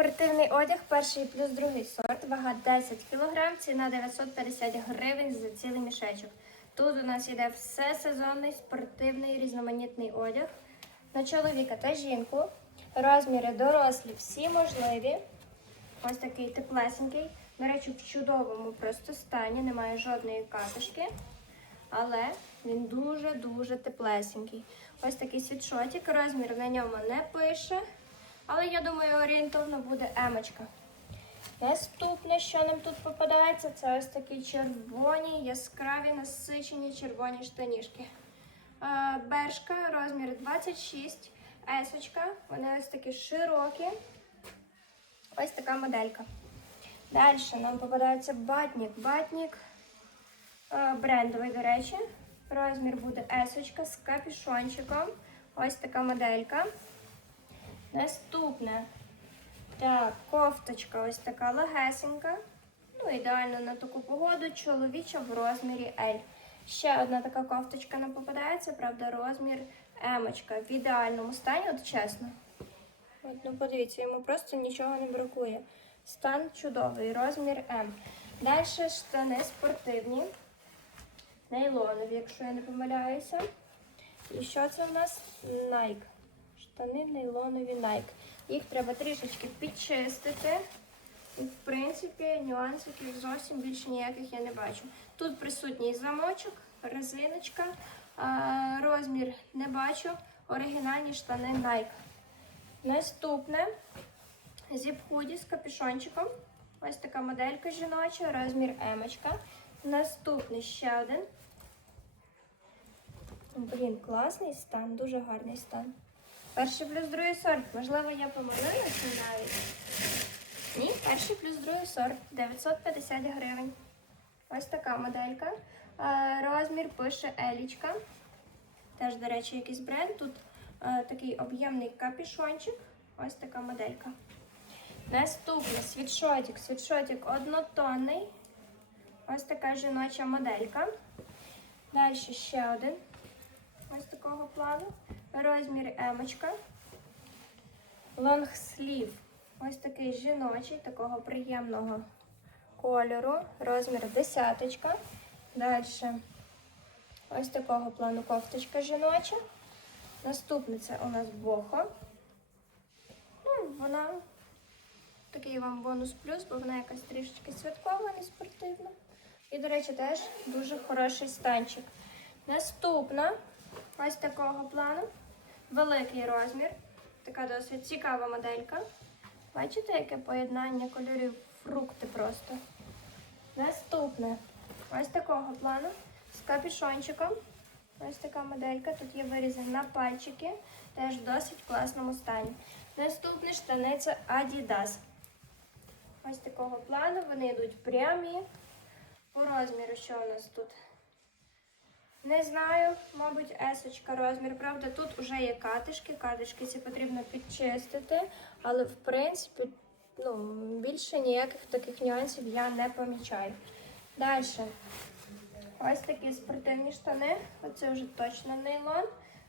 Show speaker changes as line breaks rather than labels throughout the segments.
Спортивний одяг, перший плюс другий сорт, вага 10 кг, ціна 950 гривень за цілий мішечок. Тут у нас йде все сезонний спортивний різноманітний одяг на чоловіка та жінку. Розміри дорослі, всі можливі. Ось такий теплесенький. До речі, в чудовому просто стані, немає жодної катишки. Але він дуже-дуже теплесенький. Ось такий світшотик, розмір на ньому не пише. Але я думаю, орієнтовно буде емочка. Наступне, що нам тут попадається, це ось такі червоні, яскраві насичені червоні штанішки. Е, Бершка, розмір 26, есочка, вони ось такі широкі. Ось така моделька. Далі нам попадається батнік. Батнік е, брендовий, до речі. Розмір буде есочка з капюшончиком. Ось така моделька. Наступне. Так, кофточка ось така легесенька. Ну, ідеально на таку погоду, чоловіча в розмірі L. Ще одна така кофточка нам попадається, правда, розмір емочка. В ідеальному стані, от чесно. От, ну подивіться, йому просто нічого не бракує. Стан чудовий, розмір М. Далі штани спортивні, нейлонові, якщо я не помиляюся. І що це в нас? Nike. Штани нейлонові Nike. Їх треба трішечки підчистити. І, в принципі, нюансиків зовсім більше ніяких я не бачу. Тут присутній замочок, резиночка, розмір не бачу, оригінальні штани Nike. Наступне зіп-худі з капюшончиком. Ось така моделька жіноча, розмір емочка. Наступний ще один. Блін, класний стан, дуже гарний стан. Перший плюс другий сорт. Можливо, я помилилася навіть. Ні, перший плюс другий сорт. 950 гривень. Ось така моделька. Розмір пише Елічка. Теж, до речі, якийсь бренд. Тут такий об'ємний капюшончик. Ось така моделька. Наступний світшотик. Світшотик однотонний. Ось така жіноча моделька. Далі ще один. Ось такого плану. Розмір емочка. Лонгслів. Ось такий жіночий, такого приємного кольору. Розмір десяточка. Далі ось такого плану кофточка жіноча. Наступне це у нас бохо. Ну, вона такий вам бонус плюс, бо вона якась трішечки святкова, не спортивна. І, до речі, теж дуже хороший станчик. Наступна ось такого плану. Великий розмір. Така досить цікава моделька. Бачите, яке поєднання кольорів фрукти просто. Наступне ось такого плану з капюшончиком. Ось така моделька. Тут є вирізи на пальчики. Теж в досить класному стані. Наступні штани це Adidas. Ось такого плану. Вони йдуть прямі. По розміру, що у нас тут? Не знаю, мабуть, есочка розмір. Правда, тут вже є катишки. Катишки ці потрібно підчистити, але в принципі ну, більше ніяких таких нюансів я не помічаю. Далі. Ось такі спортивні штани. Оце вже точно нейлон.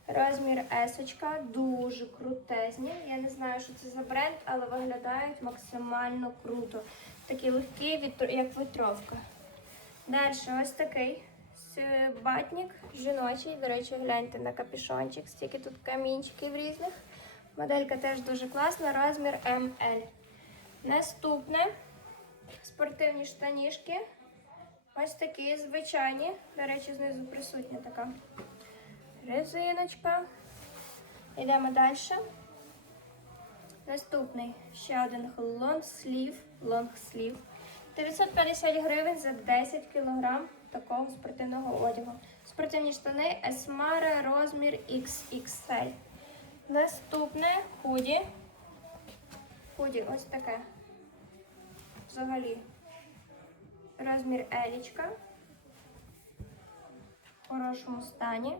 Розмір есочка, дуже крутезні. Я не знаю, що це за бренд, але виглядають максимально круто. Такі легкі, як витровка. Далі ось такий с- батник жіночий. До речі, гляньте на капюшончик, стільки тут камінчиків різних. Моделька теж дуже класна, розмір ML. Наступне спортивні штанішки. Ось такі звичайні. До речі, знизу присутня така резиночка. Йдемо далі. Наступний ще один лонгслів. лонгслів. 950 гривень за 10 кг такого спортивного одягу. Спортивні штани Esmara розмір XXL. Наступне худі. Худі ось таке. Взагалі. Розмір елічка. В хорошому стані.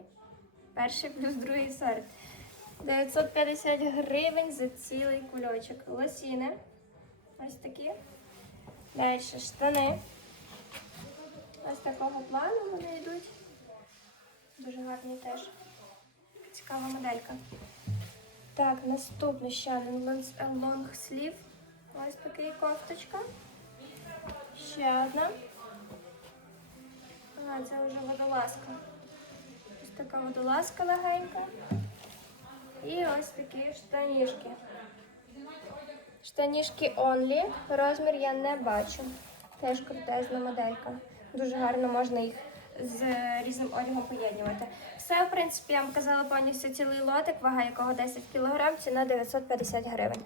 Перший плюс другий сорт. 950 гривень за цілий кульочок. Лосіни. Ось такі. Далі штани. Ось такого плану вони йдуть. Дуже гарні теж. Цікава моделька. Так, наступний ще один лонг- лонгслів. Ось такий кофточка. Ще одна. А, це вже водолазка. Ось така водолазка легенька. І ось такі штанішки. Штанішки Only. Розмір я не бачу. Теж крутезна моделька. Дуже гарно можна їх з різним одягом поєднувати. Все, в принципі, я вам казала повністю цілий лотик, вага якого 10 кг, ціна 950 гривень.